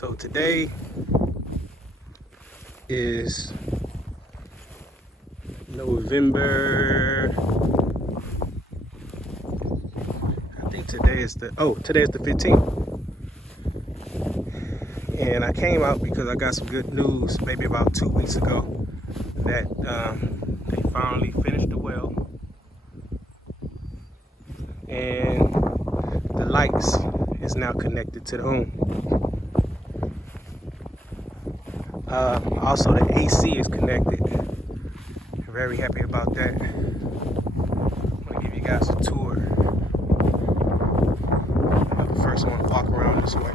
So today is November, I think today is the 15th. And I came out because I got some good news maybe about 2 weeks ago that they finally finished the well and the lights is now connected to the home. Also the AC is connected. Very happy about that. I'm gonna give you guys a tour. I'm the first one to walk around this way.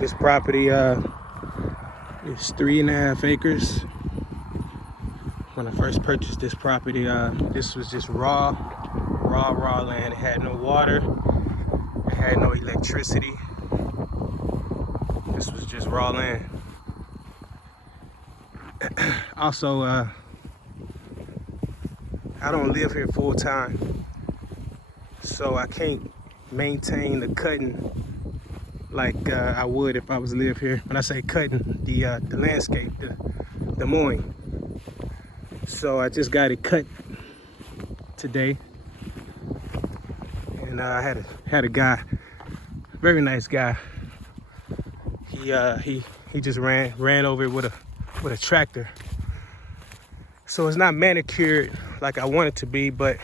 This property is 3.5 acres. When I first purchased this property, this was just raw land. It had no water, it had no electricity. This was just raw land. Also, I don't live here full time, so I can't maintain the cutting like I would if I was live here. When I say cutting, the landscape, the mowing. So I just got it cut today, and I had a guy, very nice guy. He just ran over it with a tractor. So it's not manicured like I want it to be, but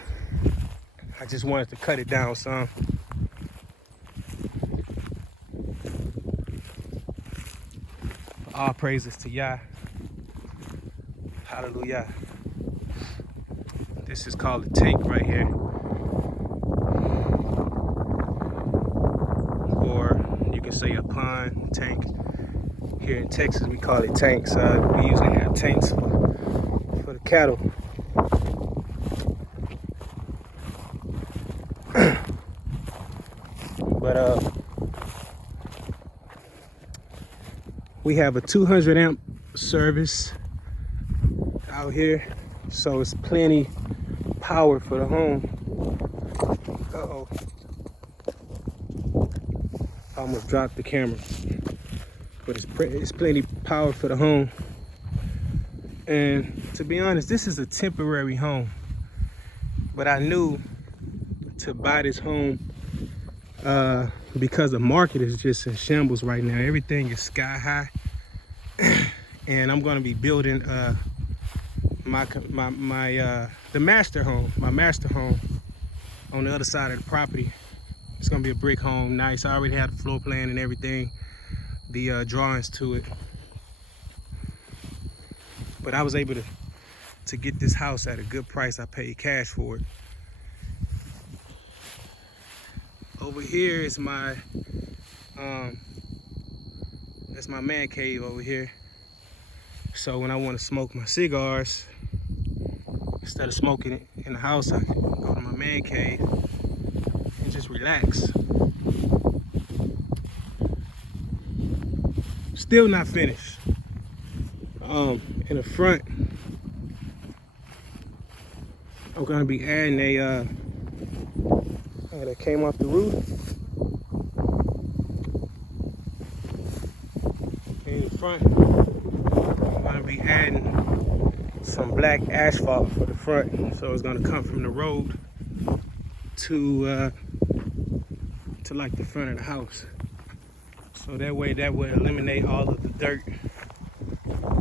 I just wanted to cut it down some. All praises to Yah. Hallelujah. This is called a tank right here. Or you can say a pond tank. Here in Texas, we call it tanks. We usually have tanks for the cattle. But we have a 200 amp service out here, so it's plenty power for the home. Uh-oh. I almost dropped the camera. But it's plenty power for the home. And to be honest, this is a temporary home. But I knew to buy this home because the market is just in shambles right now. Everything is sky high. And I'm gonna be building my master home on the other side of the property. It's gonna be a brick home, nice. I already had the floor plan and everything, the drawings to it. But I was able to get this house at a good price. I paid cash for it. Over here is my that's my man cave over here. So when I want to smoke my cigars, instead of smoking it in the house, I can go to my man cave and just relax. Still not finished. In the front, I'm gonna be adding a that came off the roof. In the front, I'm gonna be adding some black asphalt for the front, so it's gonna come from the road to like the front of the house. So that way, that would eliminate all of the dirt,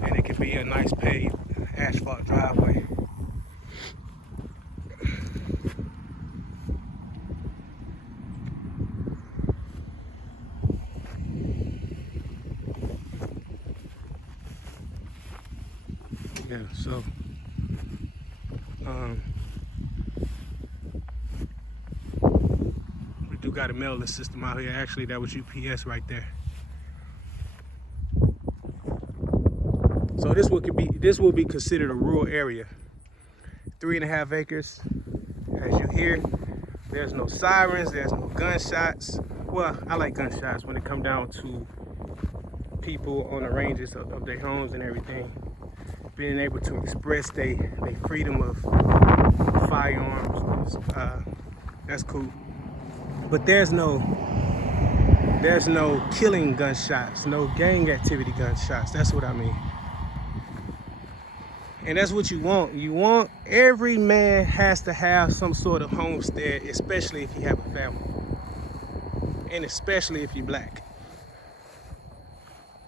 and it could be a nice paved asphalt driveway. Yeah, so we do got a mailing system out here. Actually, that was UPS right there. So this will be considered a rural area. 3.5 acres. As you hear, there's no sirens, there's no gunshots. Well, I like gunshots when it come down to people on the ranges of their homes and everything. being able to express their freedom of firearms. That's cool. But there's no killing gunshots, no gang activity gunshots. That's what I mean. And that's what you want. You want, every man has to have some sort of homestead, especially if you have a family. And especially if you're black.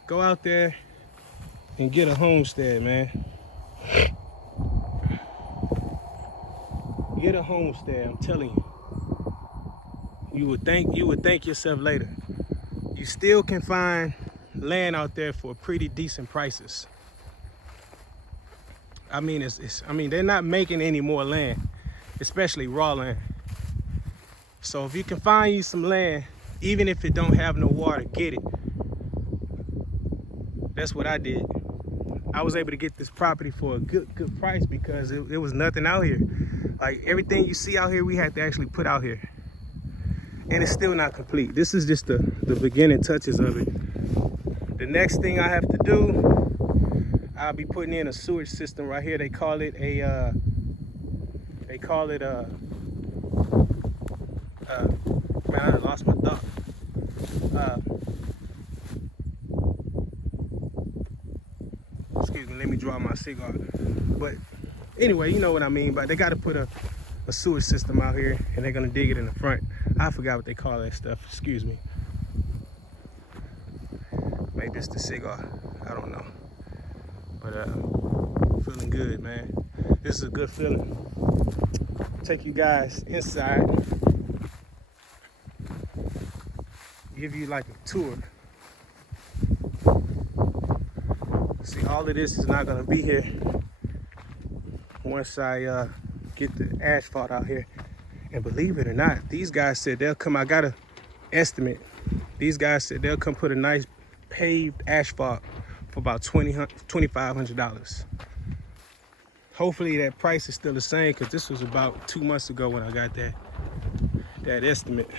Go out there and get a homestead, man. Get a homestead, I'm telling you. You would thank yourself later. You still can find land out there for pretty decent prices. I mean, they're not making any more land, especially raw land. So if you can find you some land, even if it don't have no water, get it. That's what I did. I was able to get this property for a good price because there was nothing out here. Like everything you see out here, we had to actually put out here. And it's still not complete. This is just the beginning touches of it. The next thing I have to do, I'll be putting in a sewage system right here. They call it a, man, I lost my thought. Excuse me, let me draw my cigar. But anyway, you know what I mean. But they got to put a sewage system out here, and they're gonna dig it in the front. I forgot what they call that stuff. Excuse me. Maybe it's the cigar. I don't know. But feeling good, man. This is a good feeling. Take you guys inside. Give you like a tour. See, all of this is not gonna be here once I get the asphalt out here. And believe it or not, these guys said they'll come. I got an estimate. These guys said they'll come put a nice paved asphalt for about $2,500. Hopefully that price is still the same, because this was about 2 months ago when I got that estimate.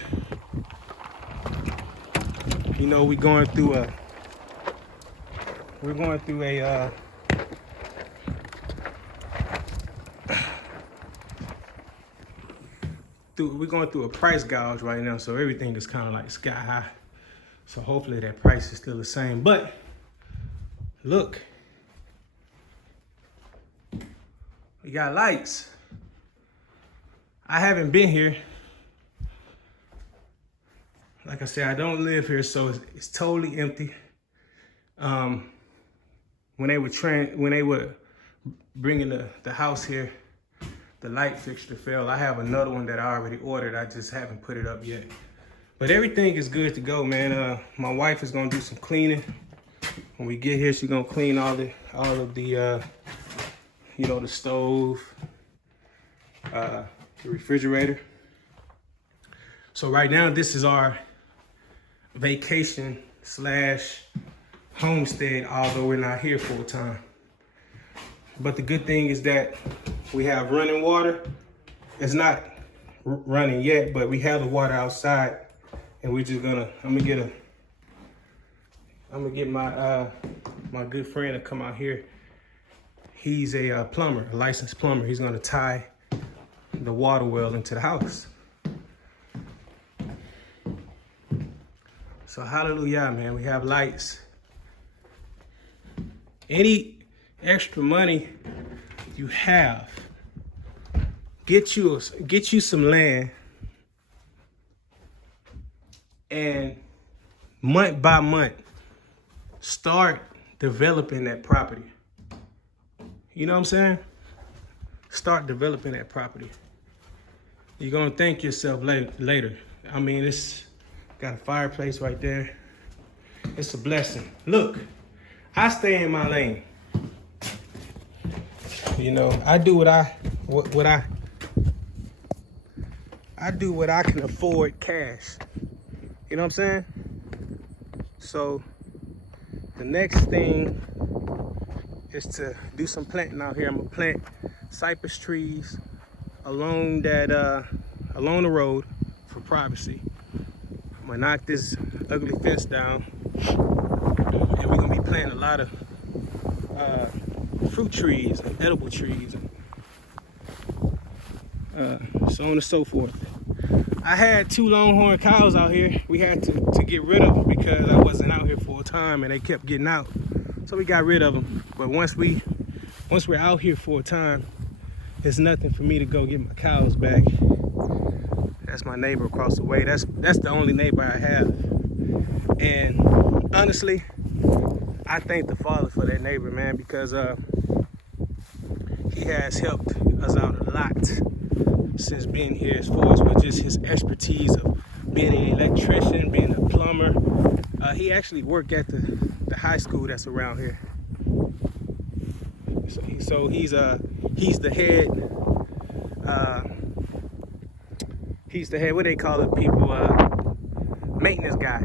You know, we're going through a price gouge right now, so everything is kind of like sky high. So hopefully that price is still the same. But look, we got lights. I haven't been here. Like I said, I don't live here, so it's totally empty. When they were bringing the house here, the light fixture fell. I have another one that I already ordered. I just haven't put it up yet. But everything is good to go, man. My wife is gonna do some cleaning. When we get here, she's gonna clean all of the you know, the stove, the refrigerator. So right now, this is our vacation / homestead, although we're not here full time. But the good thing is that we have running water. It's not running yet, but we have the water outside, and we're just gonna. I'm gonna get my my good friend to come out here. He's a plumber, a licensed plumber. He's gonna tie the water well into the house. So hallelujah, man. We have lights. Any extra money you have, get you some land, and month by month start developing that property. You know what I'm saying? Start developing that property. You're gonna thank yourself later. I mean, it's got a fireplace right there. It's a blessing. Look, I stay in my lane. You know, I do what I do what I can afford cash. You know what I'm saying? So the next thing is to do some planting out here. I'm gonna plant cypress trees along the road for privacy. I'm gonna knock this ugly fence down, and we're gonna be planting a lot of fruit trees and edible trees, and so on and so forth. I had 2 longhorn cows out here. We had to get rid of them because I wasn't out here full time and they kept getting out. So we got rid of them. But once we're out here full time, there's nothing for me to go get my cows back. That's my neighbor across the way. That's the only neighbor I have. And honestly, I thank the Father for that neighbor, man, because he has helped us out a lot since being here, as far as with just his expertise of being an electrician, being a plumber. He actually worked at the high school that's around here. So he's the head. He's the head. What they call it, people? Maintenance guy.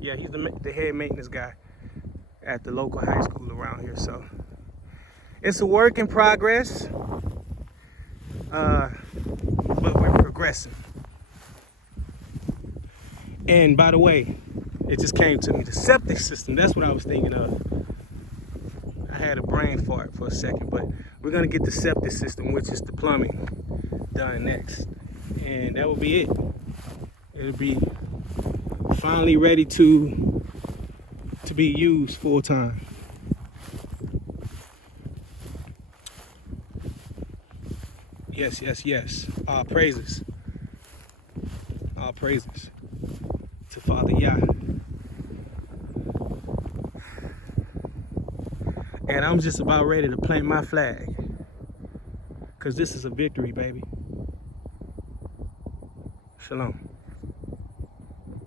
Yeah, he's the head maintenance guy at the local high school around here. So it's a work in progress, but we're progressing. And by the way, it just came to me, the septic system, that's what I was thinking of. I had a brain fart for a second, but we're gonna get the septic system, which is the plumbing, done next. And that will be it. It'll be finally ready to be used full time. Yes, yes, yes. All praises. All praises to Father Yah. And I'm just about ready to plant my flag, because this is a victory, baby. Shalom.